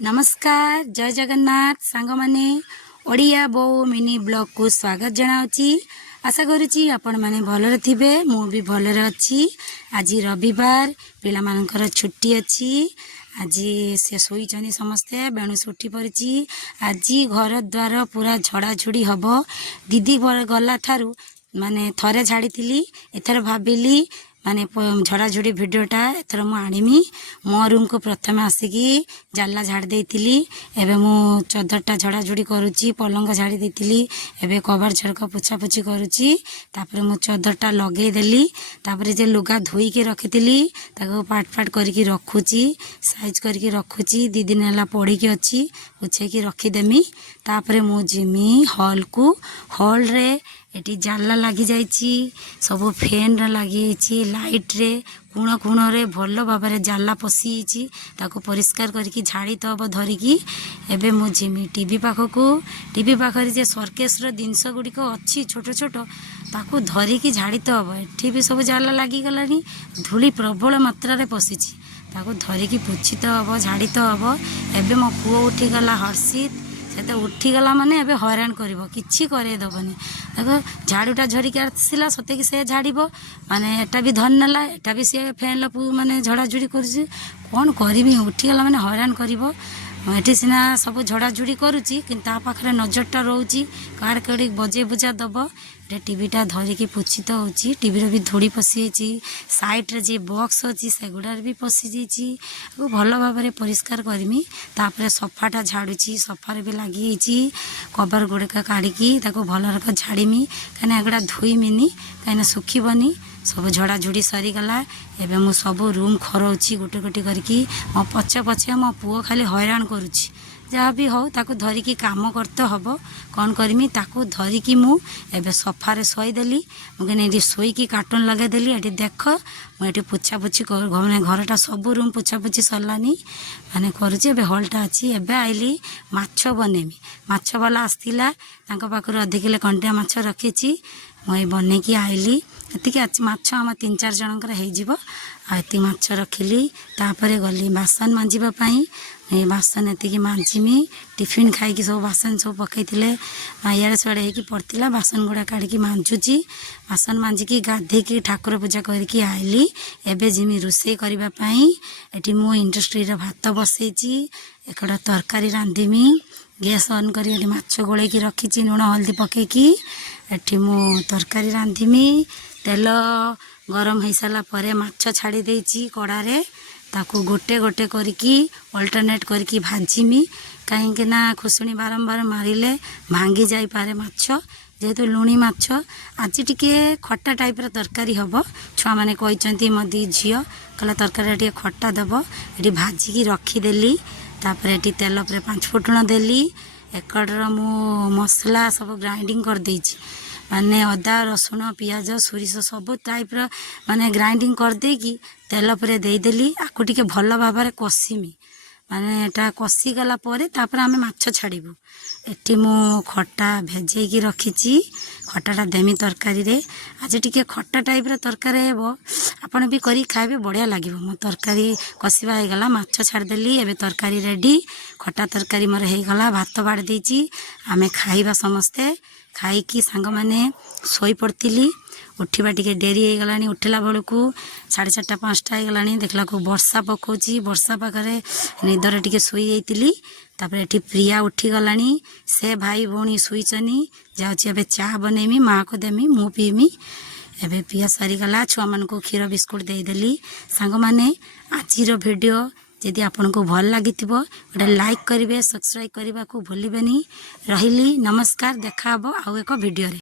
नमस्कार जय जगन्नाथ सांग माने ओडिया बो मिनी ब्लॉग को स्वागत जनाऊँगी। आशा करुच्ची आपण माने भलरे थिबे मु भी भलरे अच्छी। आज रविवार पिला मानकर छुट्टी अच्छी। आज से शोचनी समस्ते बेणुस उठी पड़ी। आज घर द्वार पूरा झड़ाझुड़ी हम दीदी गला ठारू माने थरे झाड़ी एथर भाविली माने झड़ाझुड़ी भिडटा एथर मु आनिमी। मो रूम को प्रथम आसिकी जाला झाड़ देइतिली। एबे मु चदरटा झड़ाझुड़ी करूची, पलंग झाड़ी देइतिली। एबे कबाड़ झरका पोछापोछि करूची। तापर मु चदरटा लगे देली। तापर जे लुगा धोई के रखितिली ताको पाट पाट करके रखुची, साइज करके रखुची। 2 दिन हला पड़ी के अछि उछे की रखी देमी। तापर मु जिमी हॉल को। हॉल रे एटी जाला लगी जाइची, सब फैन लगी जाइची, लाइट रे कोण कोण रे भल भाबरे जाला पशिची। ताको परिष्कार करके झाड़ी तो हम धरिकी एबे मु जिमी टीवी पाखक। टीवी पाखरे जे सर्केस रो जिनस गुड़िक अच्छी छोट छोट ताको धरिकी झाड़ी तो हम। एठी भी सब जाला लगी गलानी, धूली प्रबल मात्रा रे पशिची। ताको धरिकी पोछि तो हम, झाड़ी तो हम। एबे मो पुओ उठी गला हर्षित। से उठीगला माने एबे हैरान करिवो, किछि करे दबनी। देखो झाड़ूटा झरिक आसिला सते कि से झाड़िबो माने एटा भी धन नेला, एटा भी से फैन लपु माने झड़ाझुड़ी करछि। कोन करबी, उठीगला माने हैरान करिवो। एठी सिना सब झड़ाझुड़ी करूची किंतु ता पाखरे नजरटा रहउची, कार कड़ी बजे बुझा दबो। ए टीवीटा धरिकी पोछि तो होची। टीवी रे भी धूड़ी पसि जाइची, साइड रे जे बॉक्स अछि सेगुडार भी पसि जाइची। को भल भाबरे परिष्कार करमी। तापरे सोफाटा झाड़ुची, सोफारे भी लागी जाइची। कवर गुड़का काढ़िकी ताको भल रक झाड़ीमी, काना एगुडा धोईमिनी काना सुखीबनी। सब झड़ाझुड़ी सरीगला। एबे मु सब रूम खरौची गोटे गोटे करके। मो पछे पछे मो पुओ खाली हैरान करुची। जहाँ भी हो ताको धरिकी काम करते हम। कौन करमी ताको धरिकी मु एबे सोफारे शोईदेली। मुझे शोईकी कार्टून लगेदेली। ये देख मुझे पोछापोछि मैंने घरटा सब रूम पोछापोछि सरलानी माने करुचे। एबे हॉलटा अच्छी। एबे आइली माछ बनेमी। माछ वाला आसला पाखर अध किलो कंटिया माछ रखी मुई बनईकी आइली। एतिकी माछ आम 3-4 जनकर होती माछ रखिली। तापर गली बासन मांजिबाई। बासन एतिकी मांजिमी। टिफिन खाई सब बासन सब पकई इे सियाड़े होगी पड़ता। बासन गुड़ा काढ़ी मांजुची। बासन मांजिकी गाधेकी ठाकुर पूजा करके आइली। एबे जिमी रोषे करने ये मु इंडस्ट्री भात बसईची। एकड़ा तरकारी रांधिमी। गैस ऑन करी माछ गोलैकी रखी लुण हल्दी पकईकी। एठी मु तरकारी रांधिमी। तेल गरम हो सारा पर माछ छाड़ी देइची कड़ारे। ताकू गोटे गोटे करके अल्टरनेट करके भाजिमी। कहीं ना खुशुणी बारंबार मारिले भांगी जाई पारे माछ, जेहेतु लुणी माछ। आज टिके खट्टा टाइप तरकारी हम। छुआ मैंने कहते मो 2 झील कहला तरकारी टे खट्टा दब। ये भाजिकी रखीदेली। तापर ये तेल पर 5 फुटण देली। एकड़र मु मसला सब ग्राइंडिंग कर देइची। माने अदा रसुण पियाज सोरिष सब टाइप माने ग्राइंडिंग कर देकी तेल पर देदेली। आकु टिके भल भाव कषिमी। माने एटा कषि गला परे तापर आमे माछ छाड़बू। एटी मु खट्टा भेजेकी रखीची। खट्टाटा देमी तरकारी रे। आज टिके खट्टा टाइप तरकारी हेबो, आपण भी करी खाइबे बढ़िया लागिबो। मो तरकारी कषिबा हो गला, माछ छाड़देली। एबे तरकारी रेडी। खट्टा तरकारी मोर हो गला। भात बाड़ देइची। आमे खाइबा समस्ते। खाईकी सांग माने सोई पड़ती। उठा टे डेरी हो गलानी। उठला बेलू 4:30-5टा हो गलानी। देखला को वर्षा पकाउची। वर्षा पाखरे निदर टिके सोई जाइतिली। तापर एठी प्रिया उठी गलानी। से भाई भौणी शुईचनी। जाउची एबे चा बनेमी, माँ को देमी, मु पीमी। एबे पिया सरीगला। छुआ मान को क्षीर बिस्कुट देदेली। सांग माने आजिर वीडियो जदि आपन को भल लगी गोटे लाइक करेंगे, सब्सक्राइब करने को भूलें। रही नमस्कार। देखा आउ एक वीडियो रे।